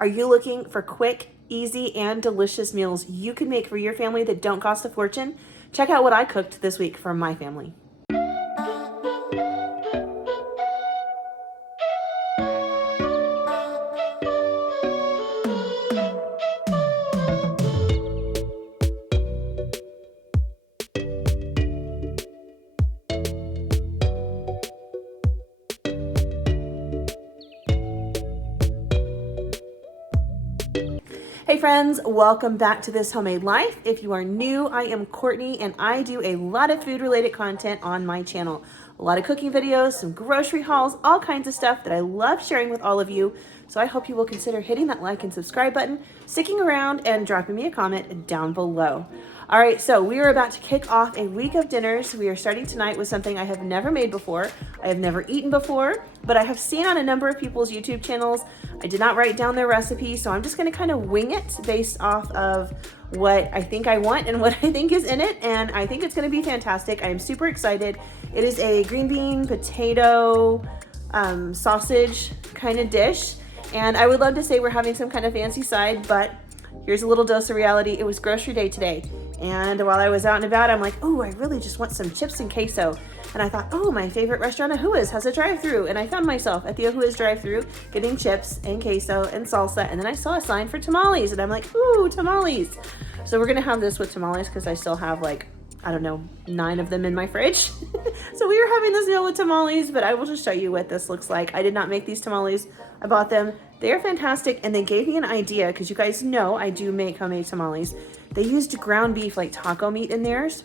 Are you looking for quick, easy, and delicious meals you can make for your family that don't cost a fortune? Check out what I cooked this week for my family. Hey friends, welcome back to This Homemade Life. If you are new, I am Courtney and I do a lot of food related content on my channel. A lot of cooking videos, some grocery hauls, all kinds of stuff that I love sharing with all of you. So I hope you will consider hitting that like and subscribe button, sticking around, and dropping me a comment down below. All right, so we are about to kick off a week of dinners. We are starting tonight with something I have never made before. I have never eaten before, but I have seen on a number of people's YouTube channels. I did not write down their recipe, so I'm just gonna kind of wing it based off of what I think I want and what I think is in it, and I think it's gonna be fantastic. I am super excited. It is a green bean, potato, sausage kind of dish, and I would love to say we're having some kind of fancy side, but here's a little dose of reality. It was grocery day today, and while I was out and about, I'm like, oh, I really just want some chips and queso. And I thought, oh, my favorite restaurant, Ahua's, has a drive-thru. And I found myself at the Ahua's drive-thru getting chips and queso and salsa. And then I saw a sign for tamales, and I'm like, ooh, tamales. So we're gonna have this with tamales because I still have like, I don't know, 9 of them in my fridge. So we are having this meal with tamales, but I will just show you what this looks like. I did not make these tamales. I bought them. They are fantastic, and they gave me an idea because you guys know I do make homemade tamales. They used ground beef like taco meat in theirs.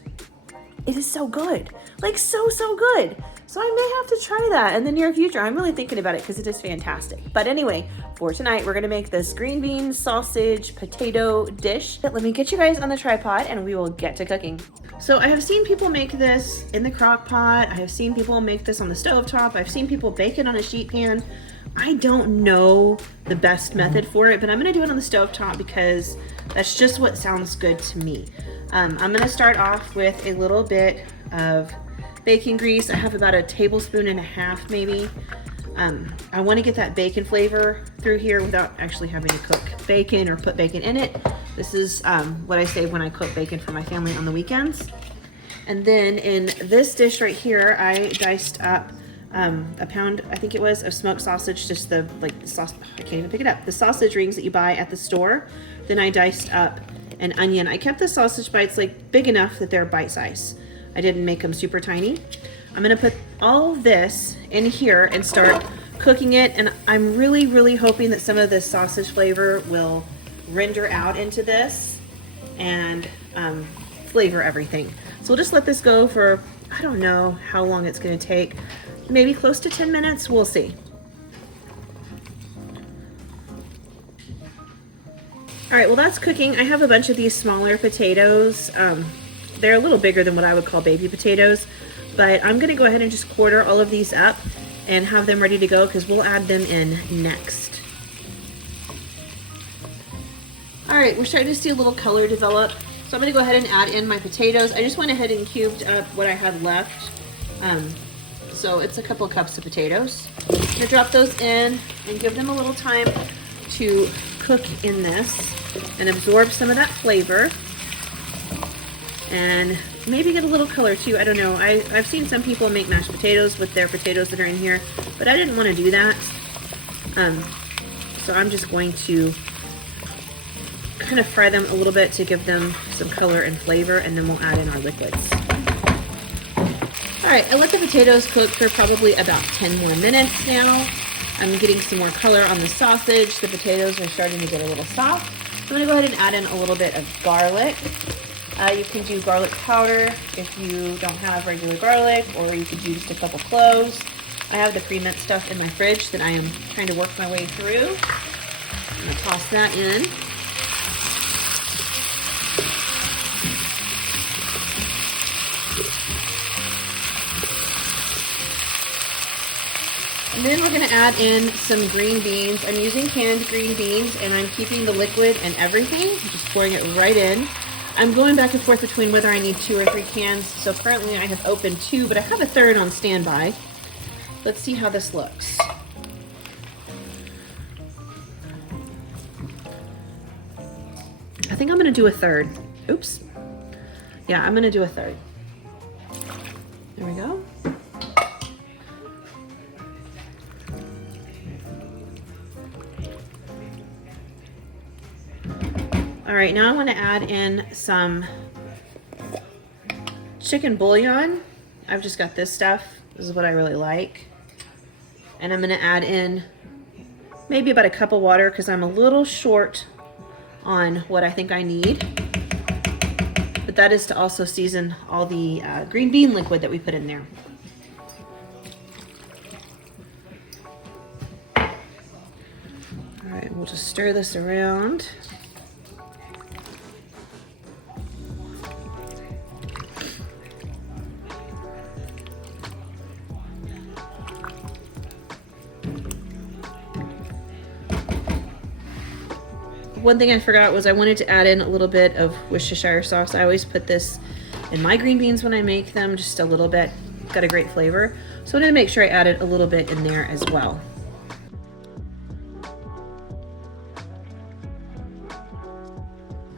It is so good, like so good. So I may have to try that in the near future. I'm really thinking about it because it is fantastic. But anyway, for tonight, we're gonna make this green bean sausage potato dish. Let me get you guys on the tripod and we will get to cooking. So I have seen people make this in the crock pot. I have seen people make this on the stove top. I've seen people bake it on a sheet pan. I don't know the best method for it, but I'm gonna do it on the stove top because that's just what sounds good to me. I'm gonna start off with a little bit of bacon grease. I have about 1.5 tablespoons maybe. I wanna get that bacon flavor through here without actually having to cook bacon or put bacon in it. This is what I save when I cook bacon for my family on the weekends. And then in this dish right here, I diced up 1 pound, I think it was, of smoked sausage, just the sauce, I can't even pick it up, the sausage rings that you buy at the store. Then I diced up an onion. I kept the sausage bites like big enough that they're bite size. I didn't make them super tiny. I'm gonna put all this in here and start cooking it, and I'm really hoping that some of this sausage flavor will render out into this and flavor everything. So we'll just let this go for, I don't know how long it's gonna take, maybe close to 10 minutes, we'll see. All right, well that's cooking. I have a bunch of these smaller potatoes. They're a little bigger than what I would call baby potatoes, but I'm gonna go ahead and just quarter all of these up and have them ready to go because we'll add them in next. All right, we're starting to see a little color develop. So I'm gonna go ahead and add in my potatoes. I just went ahead and cubed up what I had left. So it's a couple cups of potatoes. I'm gonna drop those in and give them a little time to cook in this and absorb some of that flavor and maybe get a little color too. I don't know. I've seen some people make mashed potatoes with their potatoes that are in here, but I didn't want to do that. So I'm just going to kind of fry them a little bit to give them some color and flavor, and then we'll add in our liquids. All right, I let the potatoes cook for probably about 10 more minutes now. I'm getting some more color on the sausage. The potatoes are starting to get a little soft. I'm gonna go ahead and add in a little bit of garlic. You can do garlic powder if you don't have regular garlic, or you could do just a couple cloves. I have the pre-minced stuff in my fridge that I am trying to work my way through. I'm gonna toss that in. And then we're gonna add in some green beans. I'm using canned green beans, and I'm keeping the liquid and everything, just pouring it right in. I'm going back and forth between whether I need 2 or 3 cans. So currently I have opened 2, but I have a 3rd on standby. Let's see how this looks. I think I'm gonna do a third. Oops. Yeah, I'm gonna do a third. There we go. All right, now I want to add in some chicken bouillon. I've just got this stuff. This is what I really like. And I'm going to add in maybe about a cup of water because I'm a little short on what I think I need. But that is to also season all the green bean liquid that we put in there. All right, we'll just stir this around. One thing I forgot was I wanted to add in a little bit of Worcestershire sauce. I always put this in my green beans when I make them, just a little bit. Got a great flavor. So I wanted to make sure I added a little bit in there as well.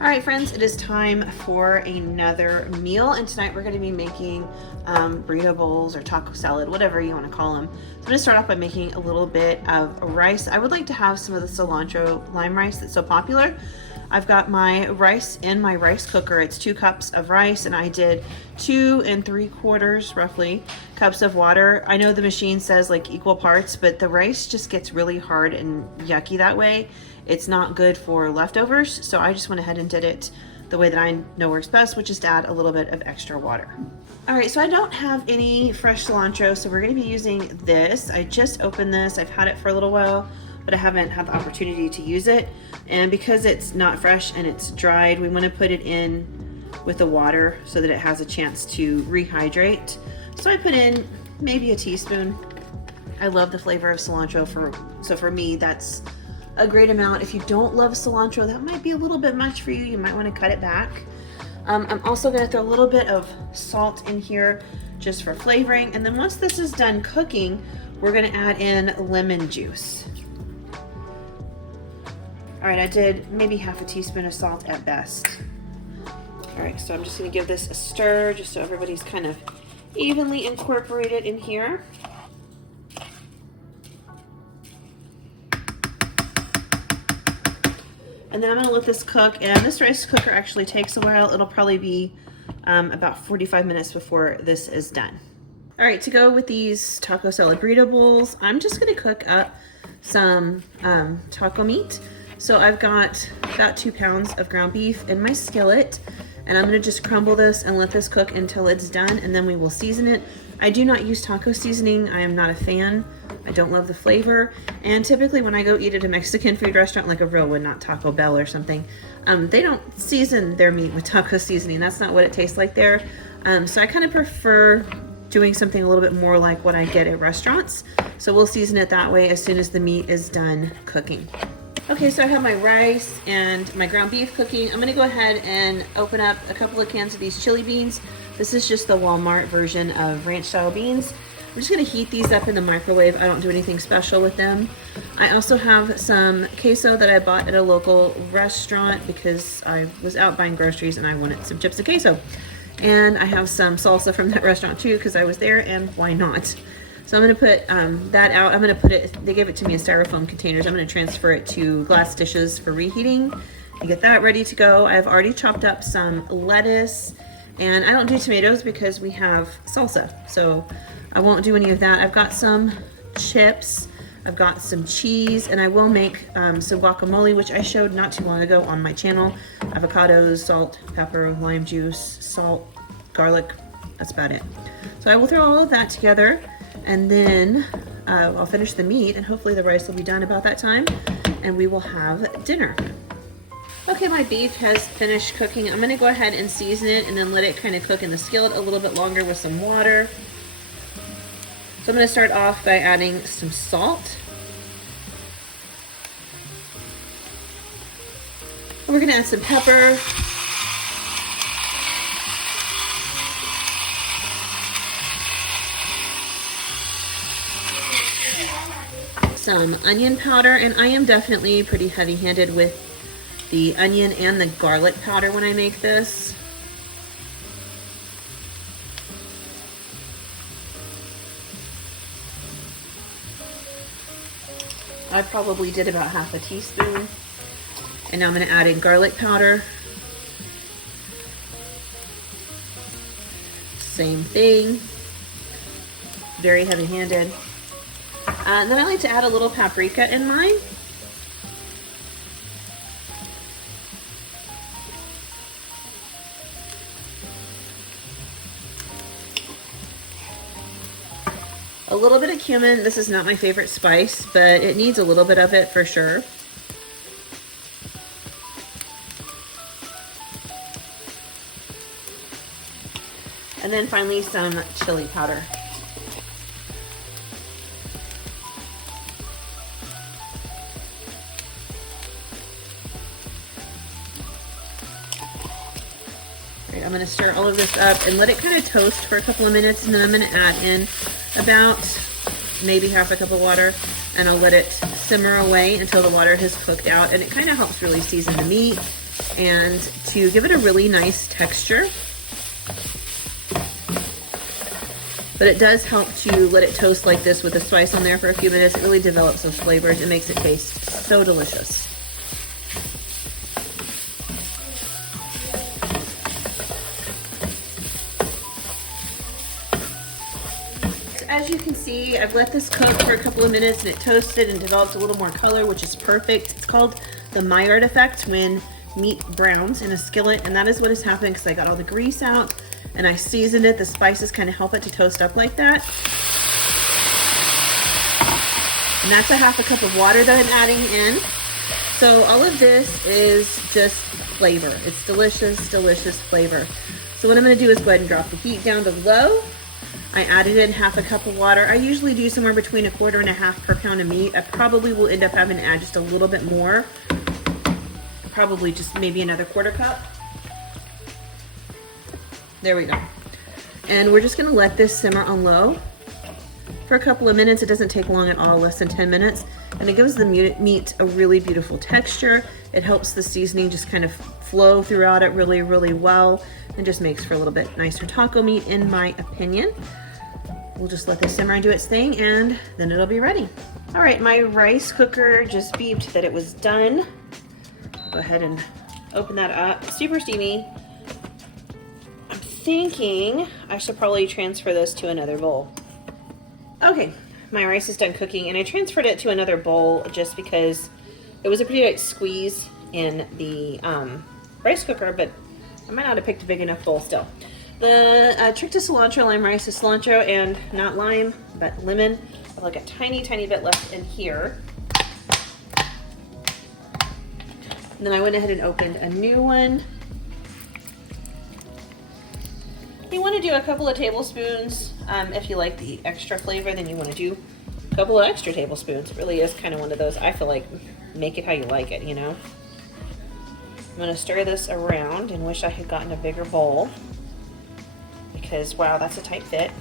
All right, friends, it is time for another meal, and tonight we're going to be making burrito bowls or taco salad, whatever you want to call them. So I'm going to start off by making a little bit of rice. I would like to have some of the cilantro lime rice that's so popular. I've got my rice in my rice cooker. It's 2 cups of rice, and I did 2 3/4 roughly cups of water. I know the machine says like equal parts, but the rice just gets really hard and yucky that way. It's not good for leftovers, so I just went ahead and did it the way that I know works best, which is to add a little bit of extra water. All right, so I don't have any fresh cilantro, so we're gonna be using this. I just opened this. I've had it for a little while, but I haven't had the opportunity to use it. And because it's not fresh and it's dried, we wanna put it in with the water so that it has a chance to rehydrate. So I put in maybe a teaspoon. I love the flavor of cilantro, so for me, that's a great amount. If you don't love cilantro, that might be a little bit much for you. You might want to cut it back. I'm also going to throw a little bit of salt in here just for flavoring. And then once this is done cooking, we're going to add in lemon juice. All right, I did maybe half a teaspoon of salt at best. All right, so I'm just going to give this a stir just so everybody's kind of evenly incorporated in here. And then I'm gonna let this cook, and this rice cooker actually takes a while. It'll probably be about 45 minutes before this is done. All right, to go with these taco salad burrito bowls, I'm just gonna cook up some taco meat. So I've got about 2 pounds of ground beef in my skillet, and I'm gonna just crumble this and let this cook until it's done, and then we will season it. I do not use taco seasoning. I am not a fan. I don't love the flavor. And typically when I go eat at a Mexican food restaurant, like a real one, not Taco Bell or something, they don't season their meat with taco seasoning. That's not what it tastes like there. So I kind of prefer doing something a little bit more like what I get at restaurants. So we'll season it that way as soon as the meat is done cooking. Okay, so I have my rice and my ground beef cooking. I'm gonna go ahead and open up a couple of cans of these chili beans. This is just the Walmart version of ranch style beans. I'm just gonna heat these up in the microwave. I don't do anything special with them. I also have some queso that I bought at a local restaurant because I was out buying groceries and I wanted some chips and queso. And I have some salsa from that restaurant too because I was there, and why not? So I'm gonna put that out. I'm gonna put it, they gave it to me in styrofoam containers. I'm gonna transfer it to glass dishes for reheating and get that ready to go. I've already chopped up some lettuce, and I don't do tomatoes because we have salsa. So I won't do any of that. I've got some chips, I've got some cheese, and I will make some guacamole, which I showed not too long ago on my channel. Avocados, salt, pepper, lime juice, salt, garlic, that's about it. So I will throw all of that together, and then I'll finish the meat, and hopefully the rice will be done about that time, and we will have dinner. Okay, my beef has finished cooking. I'm gonna go ahead and season it and then let it kind of cook in the skillet a little bit longer with some water. So I'm gonna start off by adding some salt. And we're gonna add some pepper. Some onion powder, and I am definitely pretty heavy-handed with the onion and the garlic powder when I make this. I probably did about half a teaspoon. And now I'm going to add in garlic powder. Same thing. Very heavy-handed. And then I like to add a little paprika in mine. A little bit of cumin. This is not my favorite spice, but it needs a little bit of it for sure. And then finally some chili powder. Alright, I'm going to stir all of this up and let it kind of toast for a couple of minutes, and then I'm going to add in about maybe half a cup of water, and I'll let it simmer away until the water has cooked out, and it kind of helps really season the meat and to give it a really nice texture. But it does help to let it toast like this with the spice on there for a few minutes. It really develops those flavors. It makes it taste so delicious. As you can see, I've let this cook for a couple of minutes and it toasted and developed a little more color, which is perfect. It's called the Maillard effect when meat browns in a skillet, and that is what is happening because I got all the grease out and I seasoned it. The spices kind of help it to toast up like that. And that's a half a cup of water that I'm adding in. So all of this is just flavor. It's delicious, delicious flavor. So what I'm going to do is go ahead and drop the heat down to low. I added in half a cup of water. I usually do somewhere between 1/4 and 1/2 per pound of meat. I probably will end up having to add just a little bit more. Probably just maybe another 1/4 cup. There we go. And we're just gonna let this simmer on low for a couple of minutes. It doesn't take long at all, less than 10 minutes. And it gives the meat a really beautiful texture. It helps the seasoning just kind of flow throughout it really, really well, and just makes for a little bit nicer taco meat in my opinion. We'll just let this simmer and do its thing, and then it'll be ready. All right, my rice cooker just beeped that it was done. Go ahead and open that up. Super steamy. I'm thinking I should probably transfer this to another bowl. Okay, my rice is done cooking, and I transferred it to another bowl just because it was a pretty tight squeeze in the rice cooker, but I might not have picked a big enough bowl still. The trick to cilantro lime rice is cilantro and not lime, but lemon. I have like a tiny, tiny bit left in here. And then I went ahead and opened a new one. You want to do a couple of tablespoons. If you like the extra flavor, then you want to do a couple of extra tablespoons. It really is kind of one of those, I feel like, make it how you like it, you know? I'm going to stir this around and wish I had gotten a bigger bowl because, wow, that's a tight fit.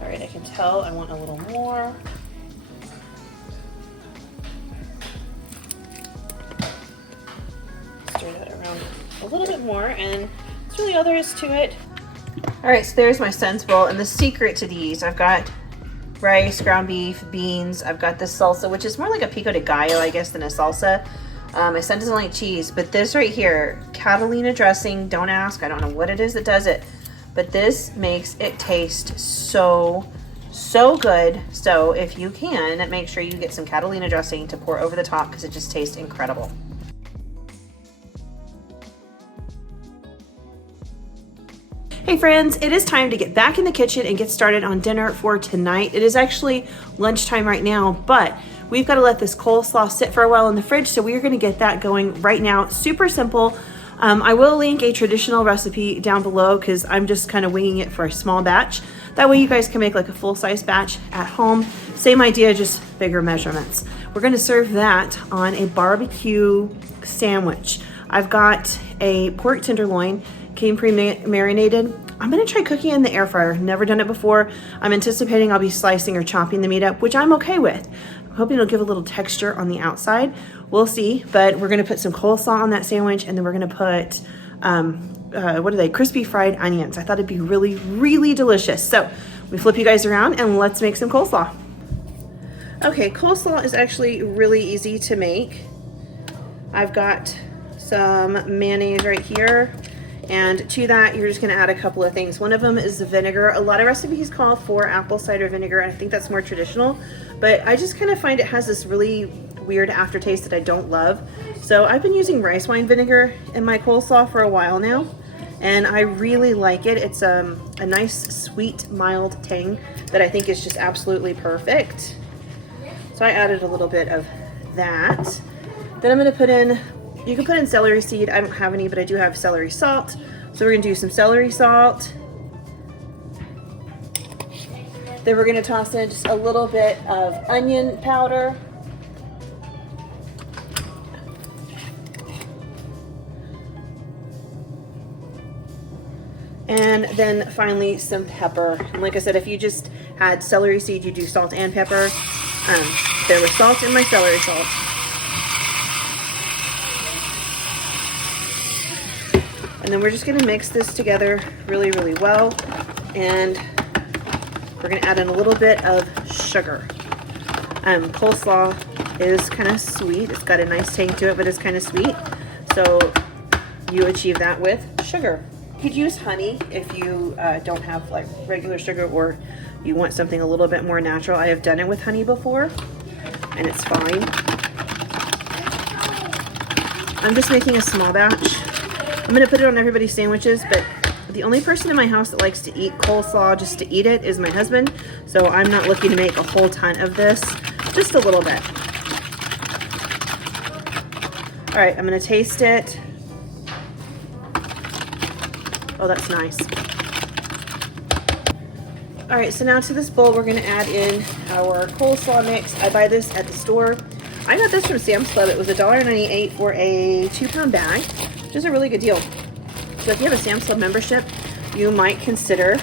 All right, I can tell I want a little more. Stir that around a little bit more, and that's really all there is to it. All right, so there's my Sense bowl, and the secret to these, I've got rice, ground beef, beans. I've got this salsa, which is more like a pico de gallo, I guess, than a salsa. My son doesn't like cheese, but this right here, Catalina dressing, don't ask, I don't know what it is that does it, but this makes it taste so, so good. So if you can, make sure you get some Catalina dressing to pour over the top because it just tastes incredible. Hey friends, it is time to get back in the kitchen and get started on dinner for tonight. It is actually lunchtime right now, but we've got to let this coleslaw sit for a while in the fridge, so we are going to get that going right now. Super simple. I will link a traditional recipe down below because I'm just kind of winging it for a small batch. That way you guys can make like a full-size batch at home. Same idea, just bigger measurements. We're going to serve that on a barbecue sandwich. I've got a pork tenderloin, came pre-marinated. I'm gonna try cooking in the air fryer. Never done it before. I'm anticipating I'll be slicing or chopping the meat up, which I'm okay with. I'm hoping it'll give a little texture on the outside. We'll see, but we're gonna put some coleslaw on that sandwich, and then we're gonna put, what are they? Crispy fried onions. I thought it'd be really, really delicious. So we flip you guys around and let's make some coleslaw. Okay, coleslaw is actually really easy to make. I've got some mayonnaise right here. And to that, you're just gonna add a couple of things. One of them is the vinegar. A lot of recipes call for apple cider vinegar, and I think that's more traditional, but I just kind of find it has this really weird aftertaste that I don't love. So I've been using rice wine vinegar in my coleslaw for a while now, and I really like it. It's a nice, sweet, mild tang that I think is just absolutely perfect. So I added a little bit of that. Then I'm gonna put in, you can put in celery seed. I don't have any, but I do have celery salt. So we're gonna do some celery salt. Then we're gonna toss in just a little bit of onion powder. And then finally some pepper. And like I said, if you just had celery seed, you do salt and pepper. There was salt in my celery salt. And then we're just gonna mix this together really, really well. And we're gonna add in a little bit of sugar. Coleslaw is kind of sweet. It's got a nice tang to it, but it's kind of sweet. So you achieve that with sugar. You could use honey if you don't have like regular sugar, or you want something a little bit more natural. I have done it with honey before, and it's fine. I'm just making a small batch. I'm gonna put it on everybody's sandwiches, but the only person in my house that likes to eat coleslaw just to eat it is my husband. So I'm not looking to make a whole ton of this, just a little bit. All right, I'm gonna taste it. Oh, that's nice. All right, so now to this bowl, we're gonna add in our coleslaw mix. I buy this at the store. I got this from Sam's Club. It was $1.98 for a 2-pound bag, which is a really good deal. So if you have a Sam's Club membership, you might consider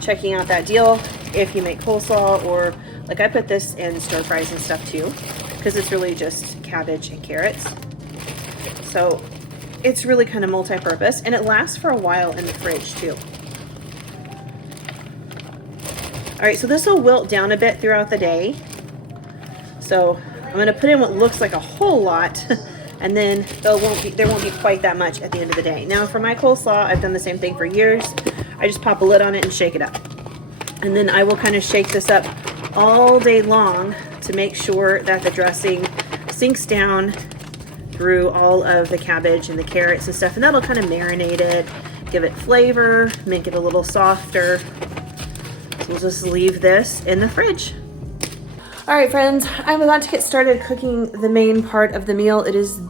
checking out that deal if you make coleslaw, or like I put this in stir fries and stuff too, because it's really just cabbage and carrots. So it's really kind of multi-purpose, and it lasts for a while in the fridge too. All right, so this will wilt down a bit throughout the day. So I'm gonna put in what looks like a whole lot, and then there won't be quite that much at the end of the day. Now for my coleslaw, I've done the same thing for years. I just pop a lid on it and shake it up. And then I will kind of shake this up all day long to make sure that the dressing sinks down through all of the cabbage and the carrots and stuff, and that'll kind of marinate it, give it flavor, make it a little softer. So we'll just leave this in the fridge. All right, friends, I'm about to get started cooking the main part of the meal. It is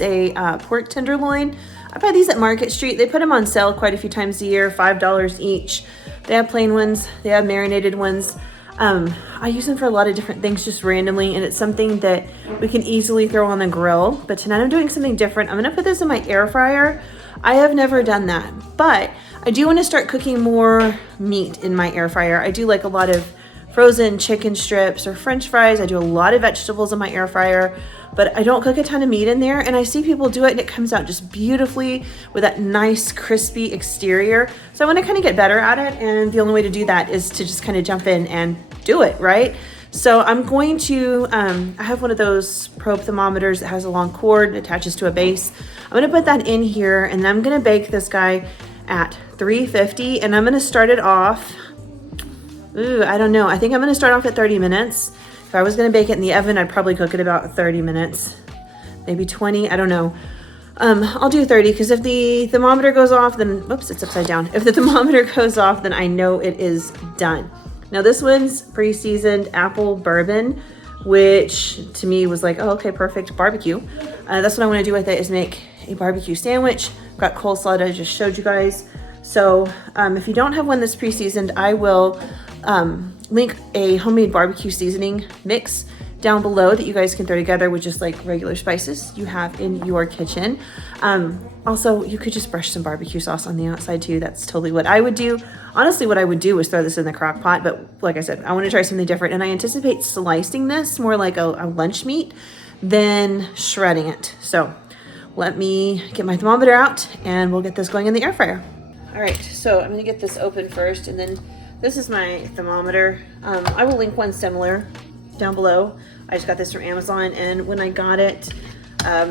a pork tenderloin. I buy these at Market Street. They put them on sale quite a few times a year, $5 each. They have plain ones, they have marinated ones. I use them for a lot of different things just randomly, and it's something that we can easily throw on the grill. But tonight I'm doing something different. I'm gonna put this in my air fryer. I have never done that, but I do wanna start cooking more meat in my air fryer. I do like a lot of frozen chicken strips or French fries. I do a lot of vegetables in my air fryer, but I don't cook a ton of meat in there, and I see people do it and it comes out just beautifully with that nice crispy exterior. So I want to kind of get better at it, and the only way to do that is to just kind of jump in and do it, right? So I'm going to, I have one of those probe thermometers that has a long cord, attaches to a base. I'm gonna put that in here, and I'm gonna bake this guy at 350, and I'm gonna start it off, I don't know. I think I'm gonna start off at 30 minutes. If I was gonna bake it in the oven, I'd probably cook it about 30 minutes, maybe 20, I don't know. I'll do 30, because if the thermometer goes off, then, whoops, it's upside down. If the thermometer goes off, then I know it is done. Now this one's pre-seasoned apple bourbon, which to me was like, oh, okay, perfect barbecue. That's what I wanna do with it, is make a barbecue sandwich. Got coleslaw that I just showed you guys. So if you don't have one that's pre-seasoned, I will link a homemade barbecue seasoning mix down below that you guys can throw together with just like regular spices you have in your kitchen. Also, you could just brush some barbecue sauce on the outside too. That's totally what I would do. Honestly, what I would do is throw this in the crock pot, but like I said, I want to try something different, and I anticipate slicing this more like a lunch meat than shredding it. So let me get my thermometer out and we'll get this going in the air fryer. All right, so I'm gonna get this open first, and then this is my thermometer. I will link one similar down below. I just got this from Amazon, and when I got it,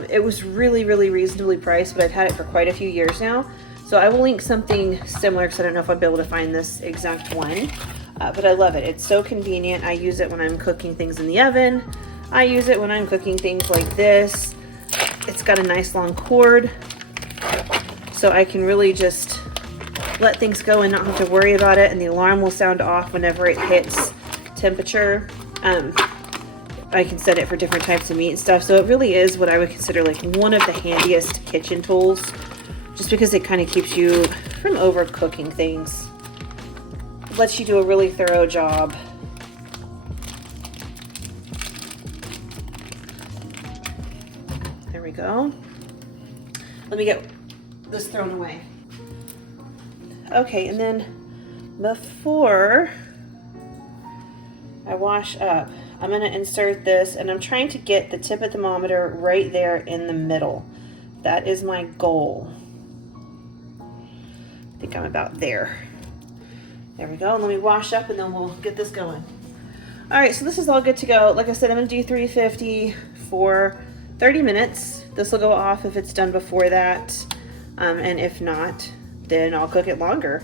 it was really, really reasonably priced, but I've had it for quite a few years now. So I will link something similar because I don't know if I'll be able to find this exact one, but I love it. It's so convenient. I use it when I'm cooking things in the oven. I use it when I'm cooking things like this. It's got a nice long cord, so I can really just let things go and not have to worry about it, and the alarm will sound off whenever it hits temperature. I can set it for different types of meat and stuff, so it really is what I would consider like one of the handiest kitchen tools, just because it kind of keeps you from overcooking things. It lets you do a really thorough job. There we go. Let me get this thrown away. Okay, and then before I wash up, I'm going to insert this, and I'm trying to get the tip of the thermometer right there in the middle. That is my goal. I think I'm about there. There we go. And let me wash up, and then we'll get this going. All right, so this is all good to go. Like I said, I'm going to do 350 for 30 minutes. This will go off if it's done before that, and if not, then I'll cook it longer.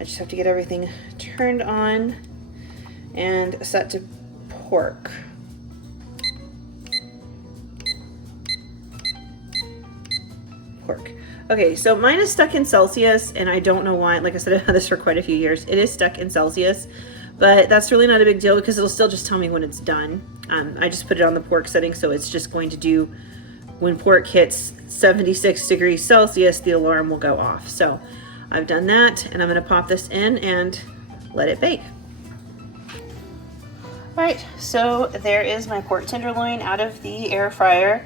I just have to get everything turned on and set to pork. Okay, so mine is stuck in Celsius, and I don't know why. Like I said, I've had this for quite a few years. It is stuck in Celsius, but that's really not a big deal because it'll still just tell me when it's done. I just put it on the pork setting, so it's just going to do, when pork hits 76 degrees Celsius, the alarm will go off. So I've done that, and I'm gonna pop this in and let it bake. All right, so there is my pork tenderloin out of the air fryer.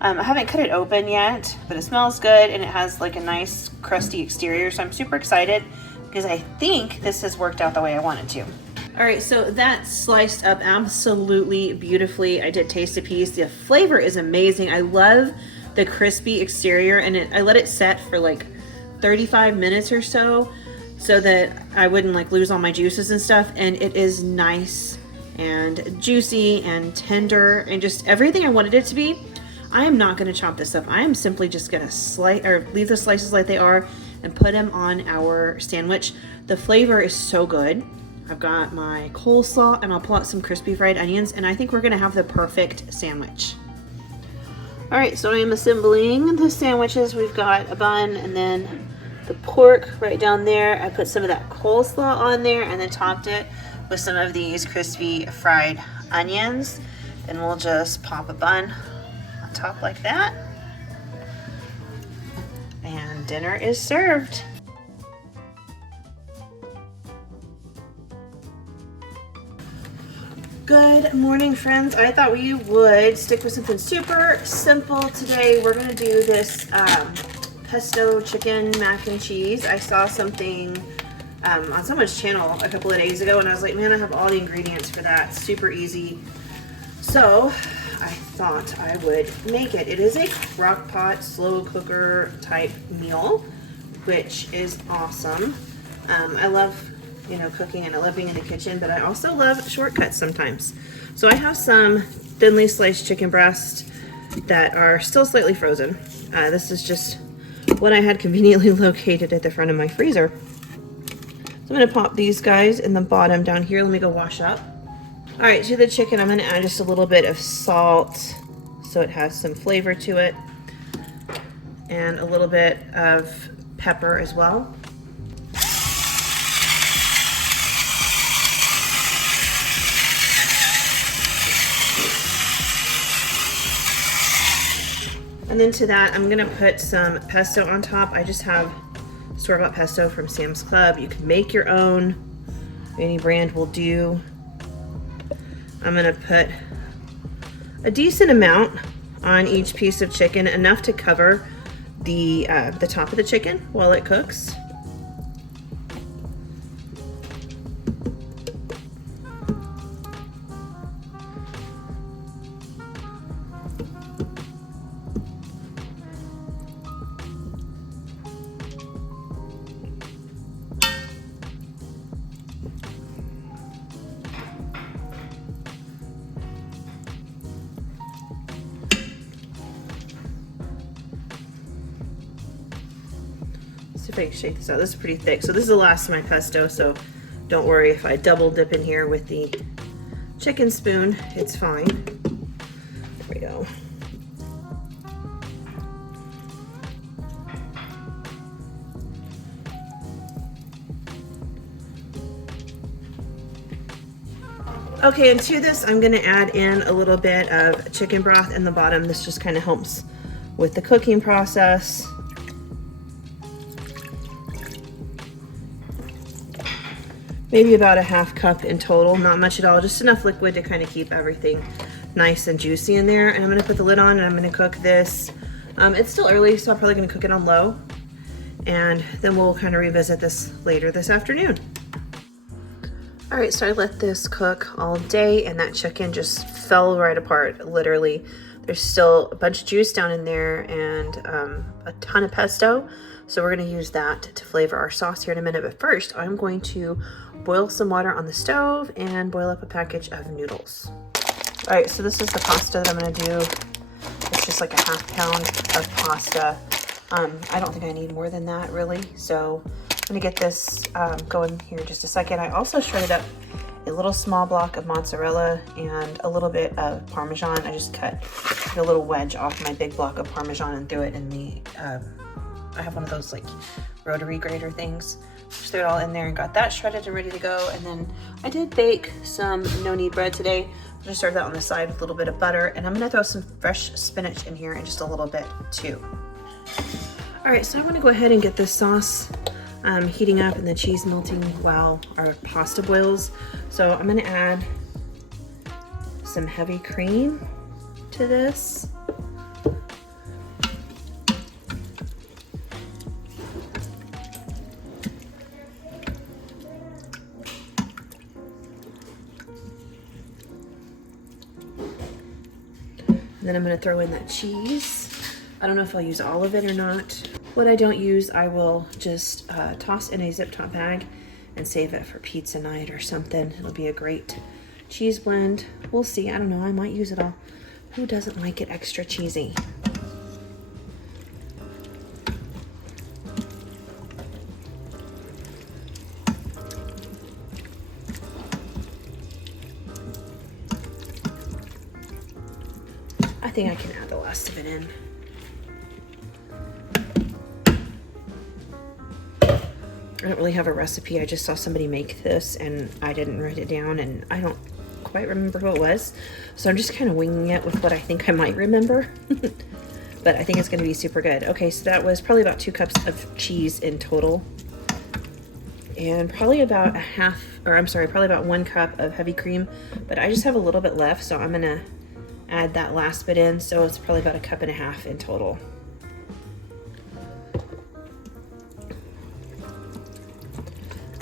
I haven't cut it open yet, but it smells good, and it has like a nice crusty exterior, so I'm super excited because I think this has worked out the way I wanted to. All right, so that sliced up absolutely beautifully. I did taste a piece. The flavor is amazing. I love the crispy exterior, and I let it set for like 35 minutes or so that I wouldn't like lose all my juices and stuff, and it is nice and juicy and tender and just everything I wanted it to be. I am not going to chop this up. I am simply just going to slice or leave the slices like they are and put them on our sandwich. The flavor is so good. I've got my coleslaw, and I'll pull out some crispy fried onions, and I think we're going to have the perfect sandwich. All right, so I am assembling the sandwiches. We've got a bun and then the pork right down there. I put some of that coleslaw on there and then topped it with some of these crispy fried onions. And we'll just pop a bun on top like that. And dinner is served. Good morning, friends. I thought we would stick with something super simple today. We're gonna do this pesto chicken mac and cheese. I saw something on someone's channel a couple of days ago, and I was like, man, I have all the ingredients for that. Super easy. So I thought I would make it. It is a crock pot, slow cooker type meal, which is awesome. I love cooking, and I love being in the kitchen, but I also love shortcuts sometimes. So I have some thinly sliced chicken breast that are still slightly frozen. This is just what I had conveniently located at the front of my freezer. So I'm gonna pop these guys in the bottom down here. Let me go wash up. All right, to the chicken, I'm gonna add just a little bit of salt so it has some flavor to it, and a little bit of pepper as well. And then to that, I'm gonna put some pesto on top. I just have store-bought pesto from Sam's Club. You can make your own. Any brand will do. I'm gonna put a decent amount on each piece of chicken, enough to cover the top of the chicken while it cooks. See if I can shake this out. This is pretty thick. So this is the last of my pesto, so don't worry if I double dip in here with the chicken spoon, it's fine. There we go. Okay, and to this I'm gonna add in a little bit of chicken broth in the bottom. This just kind of helps with the cooking process. Maybe about a half cup in total, not much at all, just enough liquid to kind of keep everything nice and juicy in there. And I'm gonna put the lid on and I'm gonna cook this. It's still early, so I'm probably gonna cook it on low. And then we'll kind of revisit this later this afternoon. All right, so I let this cook all day and that chicken just fell right apart, literally. There's still a bunch of juice down in there and a ton of pesto. So we're gonna use that to flavor our sauce here in a minute. But first, I'm going to boil some water on the stove and boil up a package of noodles. All right, so this is the pasta that I'm gonna do. It's just like a ½ pound of pasta. I don't think I need more than that really. So I'm gonna get this going here in just a second. I also shredded up a little small block of mozzarella and a little bit of Parmesan. I just cut a little wedge off my big block of Parmesan and threw it in the, I have one of those like rotary grater things. Just threw it all in there and got that shredded and ready to go. And then I did bake some no-knead bread today. I'm gonna serve that on the side with a little bit of butter, and I'm gonna throw some fresh spinach in here in just a little bit too. All right, so I'm gonna go ahead and get this sauce heating up and the cheese melting while our pasta boils. So I'm gonna add some heavy cream to this. And then I'm gonna throw in that cheese. I don't know if I'll use all of it or not. What I don't use, I will just toss in a zip top bag and save it for pizza night or something. It'll be a great cheese blend. We'll see, I don't know, I might use it all. Who doesn't like it extra cheesy? I think I can add the last of it in. I don't really have a recipe. I just saw somebody make this and I didn't write it down and I don't quite remember who it was. So I'm just kind of winging it with what I think I might remember. But I think it's gonna be super good. Okay, so that was probably about 2 cups of cheese in total. And probably about probably about 1 cup of heavy cream. But I just have a little bit left, so I'm gonna add that last bit in. So it's probably about 1.5 cups in total.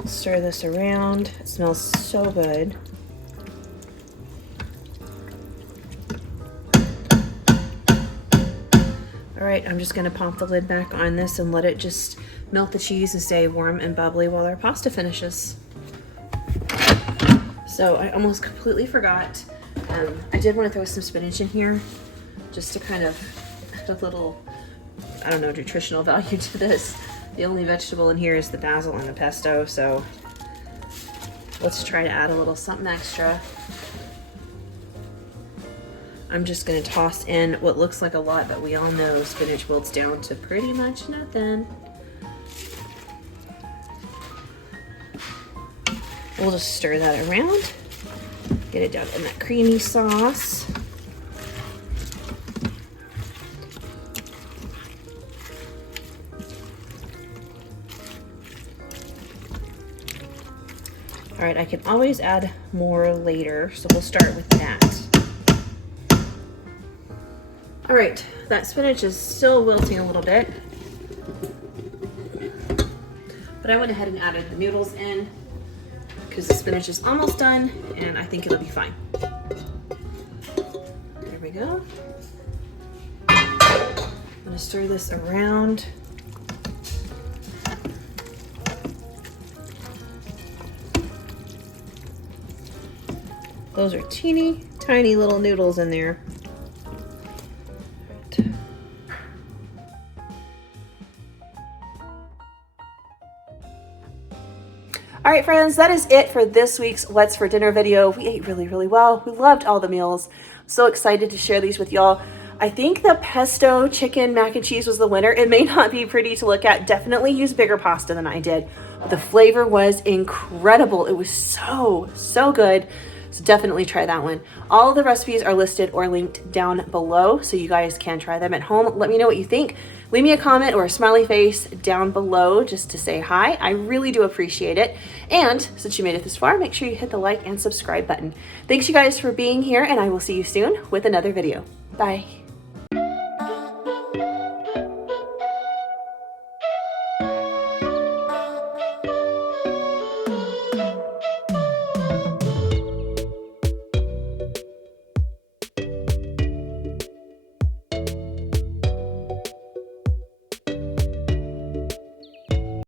Stir this around. It smells so good. All right, I'm just gonna pop the lid back on this and let it just melt the cheese and stay warm and bubbly while our pasta finishes. So I almost completely forgot. I did want to throw some spinach in here just to kind of add a little, I don't know, nutritional value to this. The only vegetable in here is the basil and the pesto, so let's try to add a little something extra. I'm just gonna toss in what looks like a lot, but we all know spinach wilts down to pretty much nothing. We'll just stir that around, get it down in that creamy sauce. All right, I can always add more later, so we'll start with that. All right, that spinach is still wilting a little bit, but I went ahead and added the noodles in because the spinach is almost done and I think it'll be fine. There we go. I'm gonna stir this around. Those are teeny tiny little noodles in there. All right, friends, that is it for this week's What's for Dinner video. We ate really, really well. We loved all the meals. So excited to share these with y'all. I think the pesto chicken mac and cheese was the winner. It may not be pretty to look at. Definitely use bigger pasta than I did. But the flavor was incredible. It was so, so good. So definitely try that one. All of the recipes are listed or linked down below, so you guys can try them at home. Let me know what you think. Leave me a comment or a smiley face down below just to say hi. I really do appreciate it. And since you made it this far, make sure you hit the like and subscribe button. Thanks you guys for being here, and I will see you soon with another video. Bye.